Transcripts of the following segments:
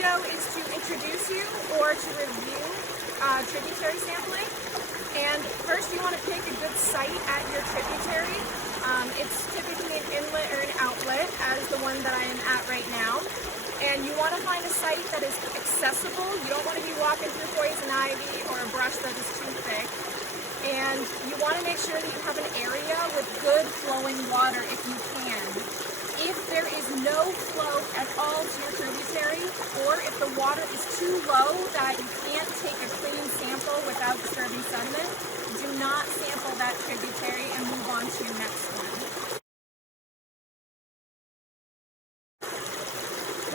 video is to introduce you or to review tributary sampling. And first you want to pick a good site at your tributary. It's typically an inlet or an outlet, as the one that I am at right now. And you want to find a site that is accessible. You don't want to be walking through poison ivy or a brush that is too thick. And you want to make sure that you have an area with good flowing water if you can. If there is no flow at all to your tributary, or if the water is too low that you can't take a clean sample without disturbing sediment, do not sample that tributary and move on to your next one.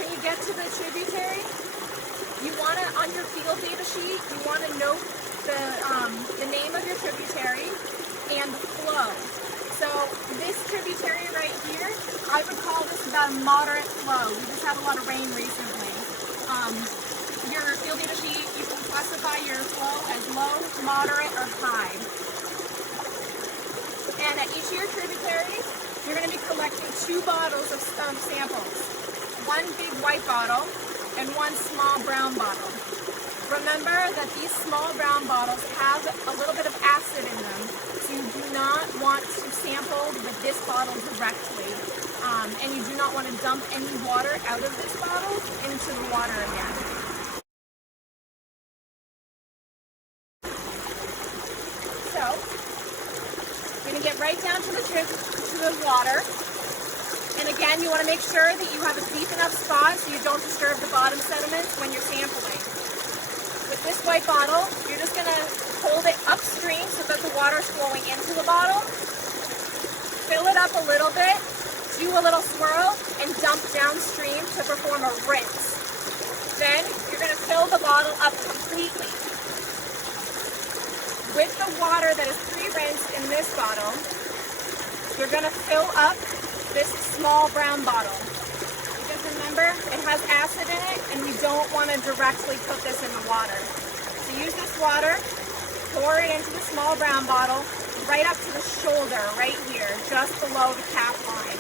When you get to the tributary, you want to, on your field data sheet, you want to note the name of your tributary and the flow. So this tributary right here, I would call this about a moderate flow. We just had a lot of rain recently. Your field data sheet, you can classify your flow as low, moderate, or high. And at each of your tributaries, you're going to be collecting 2 bottles of samples. One big white bottle and one small brown bottle. Remember that these small brown bottles have a little bit of acid in them, so you do not want to sample with this bottle directly, and you do not want to dump any water out of this bottle into the water again. So, you're going to get right down to the water, and again, you want to make sure that you have a deep enough spot so you don't disturb the bottom sediments when you're sampling. With this white bottle, you're just going to hold it upstream so that the water is flowing into the bottle. Fill it up a little bit, do a little swirl, and dump downstream to perform a rinse. Then you're going to fill the bottle up completely. With the water that is pre-rinsed in this bottle, you're going to fill up this small brown bottle. Remember, it has acid in it, and we don't want to directly put this in the water. So use this water, pour it into the small brown bottle, right up to the shoulder, right here, just below the cap line.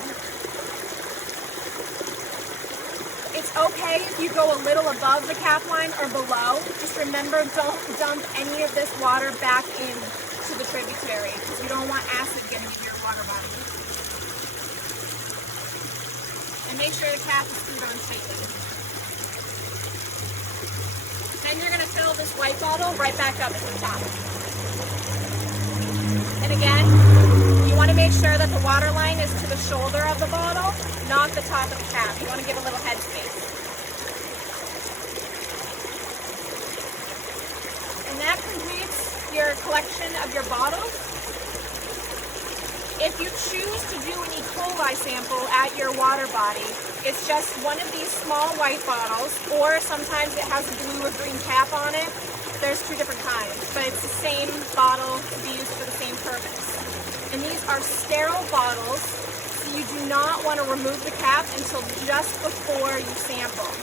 It's okay if you go a little above the cap line or below. Just remember, don't dump any of this water back into the tributary, because you don't want acid getting into your water body. And make sure the cap is screwed on tightly. Then you're going to fill this white bottle right back up to the top. And again, you want to make sure that the water line is to the shoulder of the bottle, not the top of the cap. You want to give a little head space. And that completes your collection of your bottles. If you choose to do an E-Coli sample at your water body, it's just one of these small white bottles, or sometimes it has a blue or green cap on it. There's 2 different kinds, but it's the same bottle to be used for the same purpose. And these are sterile bottles, so you do not want to remove the cap until just before you sample.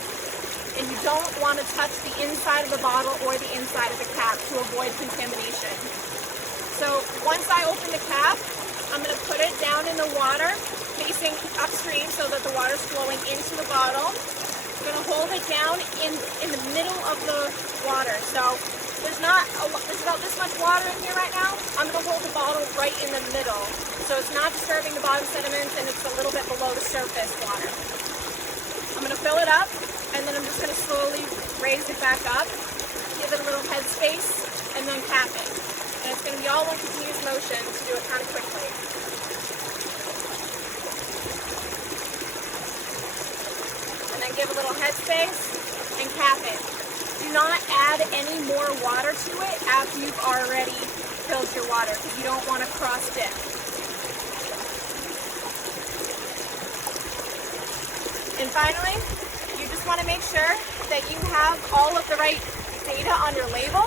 And you don't want to touch the inside of the bottle or the inside of the cap to avoid contamination. So once I open the cap, I'm going to put it down in the water, facing upstream so that the water is flowing into the bottle. I'm going to hold it down in the middle of the water. So there's about this much water in here right now. I'm going to hold the bottle right in the middle, so it's not disturbing the bottom sediments, and it's a little bit below the surface water. I'm going to fill it up, and then I'm just going to slowly raise it back up, give it a little head space, and then cap it. And it's going to be all one continuous motion to do it kind of quickly. And then give a little head space and cap it. Do not add any more water to it after you've already filled your water, because you don't want to cross dip. And finally, you just want to make sure that you have all of the right data on your label.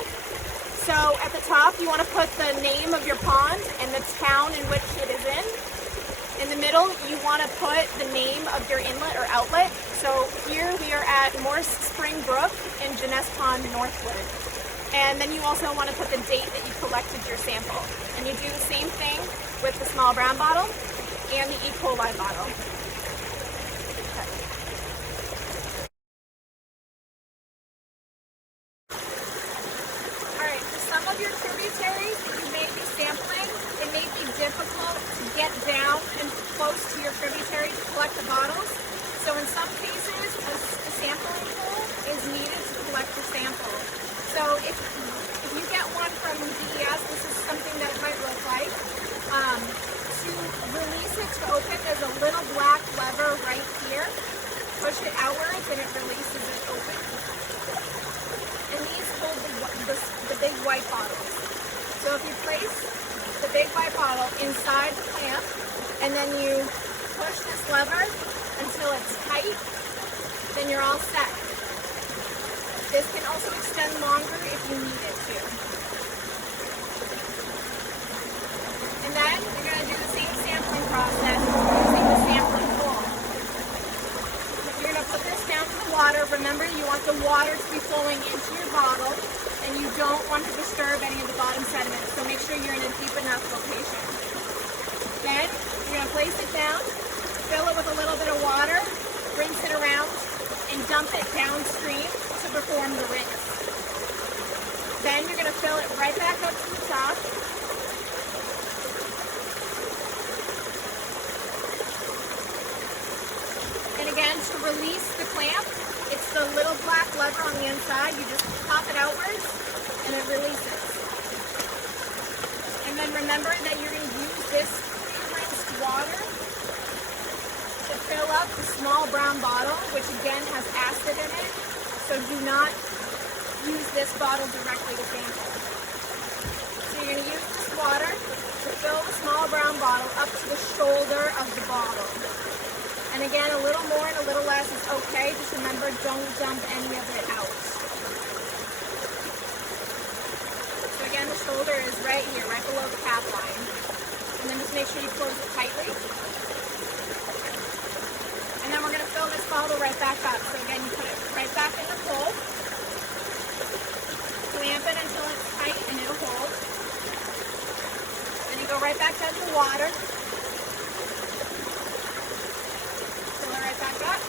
So at the top, you want to put the name of your pond and the town in which it is in. In the middle, you want to put the name of your inlet or outlet. So here we are at Morse Spring Brook in Jeunesse Pond, Northwood. And then you also want to put the date that you collected your sample. And you do the same thing with the small brown bottle and the E-Coli bottle. your tributary to collect the bottles. So in some cases, a sampling pool is needed to collect your sample. So if you get one from DES, this is something that it might look like. To release it to open, there's a little black lever right here. Push it outwards and it releases it open. And these hold the big white bottles. So if you place the big white bottle inside the clamp and then you push this lever until it's tight, then you're all set. This can also extend longer if you need it to. And then you're going to do the same sampling process using the sampling pool. You're going to put this down to the water. Remember, you want the water to be flowing into your bottle, and you don't want to disturb any of the bottom sediment, so make sure you're in a deep enough location. Then you're going to place it down, fill it with a little bit of water, rinse it around, and dump it downstream to perform the rinse. Then you're going to fill it right back up to the top. And again, to release the clamp, it's the little black lever on the inside. You just pop it outwards and it releases. And then remember that you're going to use this pre-rinsed water to fill up the small brown bottle, which again has acid in it. So do not use this bottle directly to sample. So you're going to use this water to fill the small brown bottle up to the shoulder of the bottle. And again, a little more and a little less is okay. Just remember, don't dump any of it out. So again, the shoulder is right here, right below the cap line. And then just make sure you close it tightly. And then we're going to fill this bottle right back up. So again, you put it right back in the hole. Clamp it until it's tight and it'll hold. Then you go right back down to the water. Back up.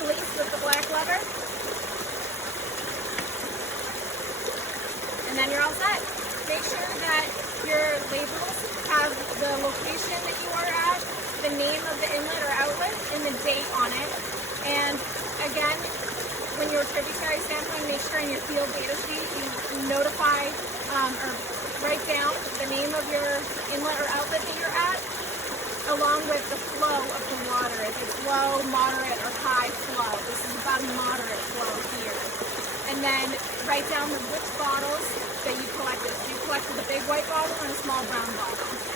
Release with the black lever. And then you're all set. Make sure that your labels have the location that you are at, the name of the inlet or outlet, and the date on it. And again, when you're tributary sampling, make sure in your field data sheet you notify or write down the name of your inlet or outlet that you're at, along with the flow of the water. If it's low, moderate, or high flow. This is about moderate flow here. And then write down which bottles that you collected. So you collected a big white bottle and a small brown bottle.